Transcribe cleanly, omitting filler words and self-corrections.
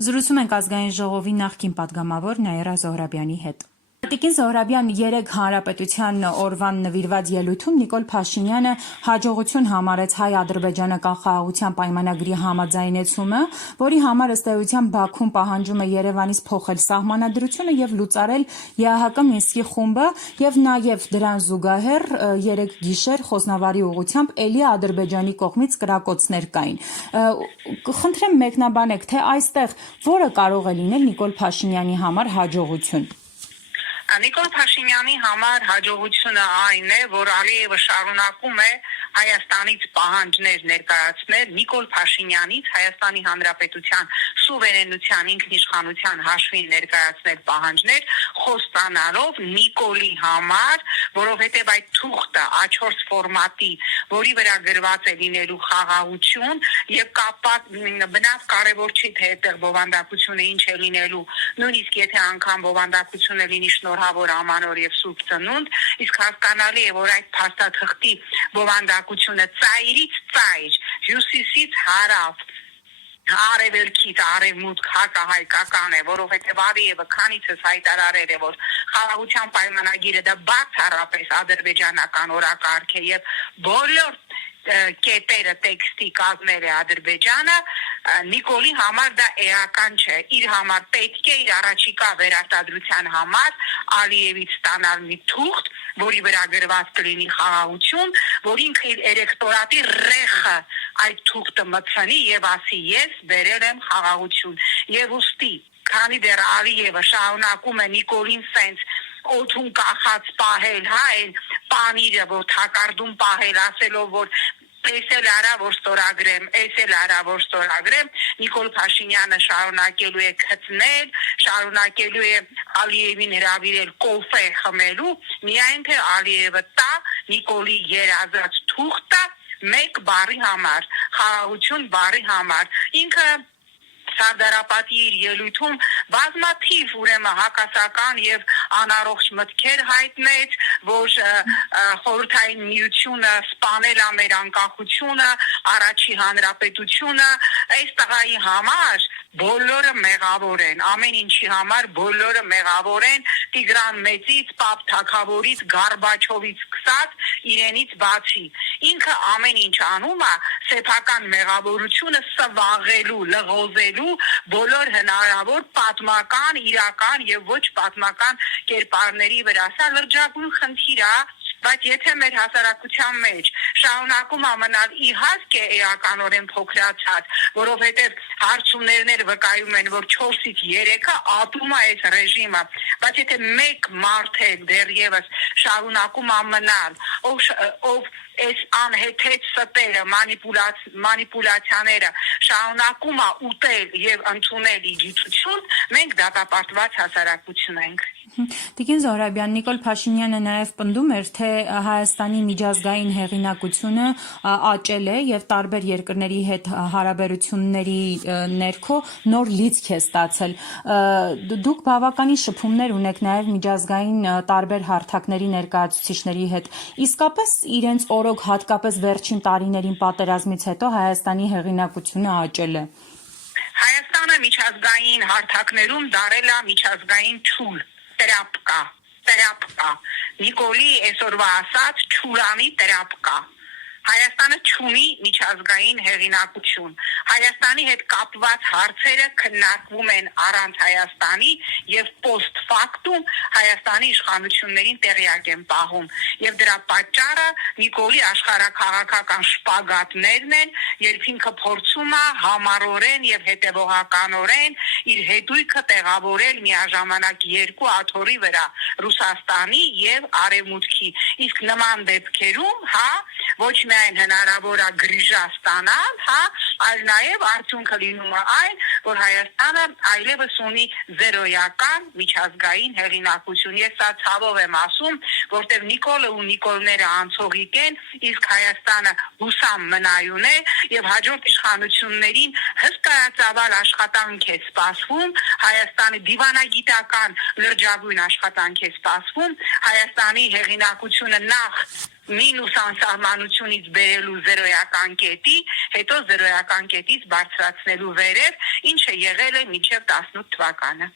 Զրուցում ենք ազգային ժողովի նախկին падգամավոր Նաիրա Զոհրաբյանի հետ։ Տիկին Զոհրաբյան, երեկ Հանրապետության օրվան նվիրված ելույթում Նիկոլ Փաշինյանը հաջողություն համարեց հայ-ադրբեջանական խաղաղության պայմանագրի համաձայնեցումը, որի համար ըստ էության Բաքուն պահանջում է Երևանից փոխել սահմանադրությունը եւ լուծարել ԵԱՀԿ Մինսկի խումբը, եւ նաեւ դրան զուգահեռ երեկ գիշեր Խոսնավարի ուղղությամբ ելի Ադրբեջանի կողմից կրակոցներ կային։ Խնդրեմ մեկնաբանեք, թե այստեղ որը կարող է լինել Նիկոլ Փաշինյանի համար հաջողություն։ Նիկոլ Փաշինյանի համար հաջողությունը այն է, որ Ալիևը շարունակում է Հայաստանից պահանջներ ներկայացնել Նիկոլ Փաշինյանից Հայաստանի Հանրապետության սուվերենության ինքնիշխանության հաշվին ներկայացնել պահանջներ խոստանալով Նիկոլի համար, որովհետև այդ թուղթը A4 ֆորմատի, որի վրա գրված է լինելու խաղաղություն եւ կապված բնավ կարևոր չի թե այդտեղ բովանդակությունը ինչ է լինելու, նույնիսկ եթե անգամ բովանդակությունը լինի շնորհավոր ամանոր եւ սուրբ ծնունդ, իսկ հասկանալի է, որ այդ փաստաթղթի բովանդակությունը ծայրից ծայր, հյուսիսից հարավ, արևելքից արևմուտք հակահայկական է, որովհետև Ալիևը քանիցս հայտարարել է, որ խաղաղության պայմանագիրը դա բացառապես ադրբեջանական օրակարգ է եւ բոլոր կետերը տեքստի կազմել է Ադրբեջանը, Նիկոլի համար դա էական չէ, իր համար պետք է իր առաջիկա վերարտադրության համար Ալիևից ստանալ մի թուղթ, որի վրա գրված կլինի խաղաղություն, որ ինքը իր էլեկտորատի ռեխը այդ թուղթը մտցնի եւ ասի ես բերել եմ խաղաղություն եւ ուստի քանի դեռ Ալիևը շարունակում է Նիկոլին սենց օթուն կախած պահել, հա, այն պանիրը, որ թակարդում պահել, ասելով, որ ես էլ արա, որ ստորագրեմ, ես էլ արա, որ ստորագրեմ, Նիկոլ Փաշինյանը շարունակելու է գտնել, շարունակելու է Ալիևին հրավիրել կոֆե խմելու, միայն թե Ալիևը տա Նիկոլի երազած թուղթը մեկ բառի համար, խաղաղություն բառի համար, ինքը Սարդարապետի իր ելույթում բազմաթիվ ուրեմն հակասական եւ անառողջ մտքեր հայտնեց, որ խորհրդային միությունը սպանել է մեր անկախությունը, առաջի հանրապետությունը, այս տղայի համար բոլորը մեղավոր են, ամեն ինչի համար բոլորը մեղավոր են, Տիգրան Մեծից, Պապ Թագավորից, Գորբաչովից սկսած իրենից բացի։ Ինքը ամեն ինչ անում է սեփական մեղավորությունը սվաղելու, լղոզելու բոլոր հնարավոր պատմական, իրական եւ ոչ պատմական կերպարների վրա։ Սա լրջագույն խնդիր է, բայց եթե մեր հասարակության մեջ շարունակում ամենալ իհարկե էականորեն փոքրացած, որովհետև հարցումներներ վկայում են, որ 4-ից 3-ը ատում է այս ռեժիմը, բայց եթե մեկ մարդ է դեռևս շարունակում ամենալ, ով այս անհեթեթ ստերը, մանիպուլյացիաները շարունակում է ուտել եւ ընդունել իգիտություն, մենք դատապարտված հասարակություն ենք։ Տիկին Զոհրաբյան, Նիկոլ Փաշինյանը նաև պնդում էր, թե Հայաստանի միջազգային հեղինակությունը աճել է եւ տարբեր երկրների հետ հարաբերությունների ներքո նոր լիցք է ստացել։ Դուք բավականին շփումներ ունեք նաև միջազգային տարբեր հարթակների ներկայացուցիչների հետ։ Իսկապես իրենց օրոք հատկապես վերջին տարիներին պատերազմից հետո Հայաստանի հեղինակությունը աճել է։ Հայաստանը միջազգային հարթակներում դարել է միջազգային ճուլ, տրապկա, Նիկոլի այսօրվա ասած ճուրանի տրապկա։ Հայաստանը չունի միջազգային հեղինակություն։ Հայաստանի հետ կապված հարցերը քննարկվում են առանց Հայաստանի եւ post factum Հայաստանի իշխանություններին տեղյակ են պահում։ Եվ դրա պատճառը Նիկոլի աշխարհաքաղաքական շպագատներն են, երբ ինքը փորձում է համառորեն եւ հետեւողականորեն իր հետույքը տեղավորել միաժամանակ երկու աթոռի վրա՝ Ռուսաստանի եւ Արևմուտքի։ Իսկ նման դեպքերում, հա, ոչ միայն հնարավոր է գրիժա ստանալ, հա, այլ նաև արդյունքը լինում է այն, որ Հայաստանը այլևս ունի զերոյական միջազգային հեղինակություն։ Ես սա ցավով եմ ասում, որտեղ Նիկոլը ու Նիկոլները անցողիկ են, իսկ Հայաստանը հուսամ մնայուն է եւ հաջորդ իշխանություններին հսկայածավալ աշխատանք է սպասվում, Հայաստանի դիվանագիտական լրջագույն աշխատանք է սպասվում, Հայաստանի հեղինակությունը նախ մինուս անսահմանությունից բերելու 0-ական կետի, հետո 0-ական կետից բարձրացնելու վերև, ինչը եղել է մինչև 18 թվականը։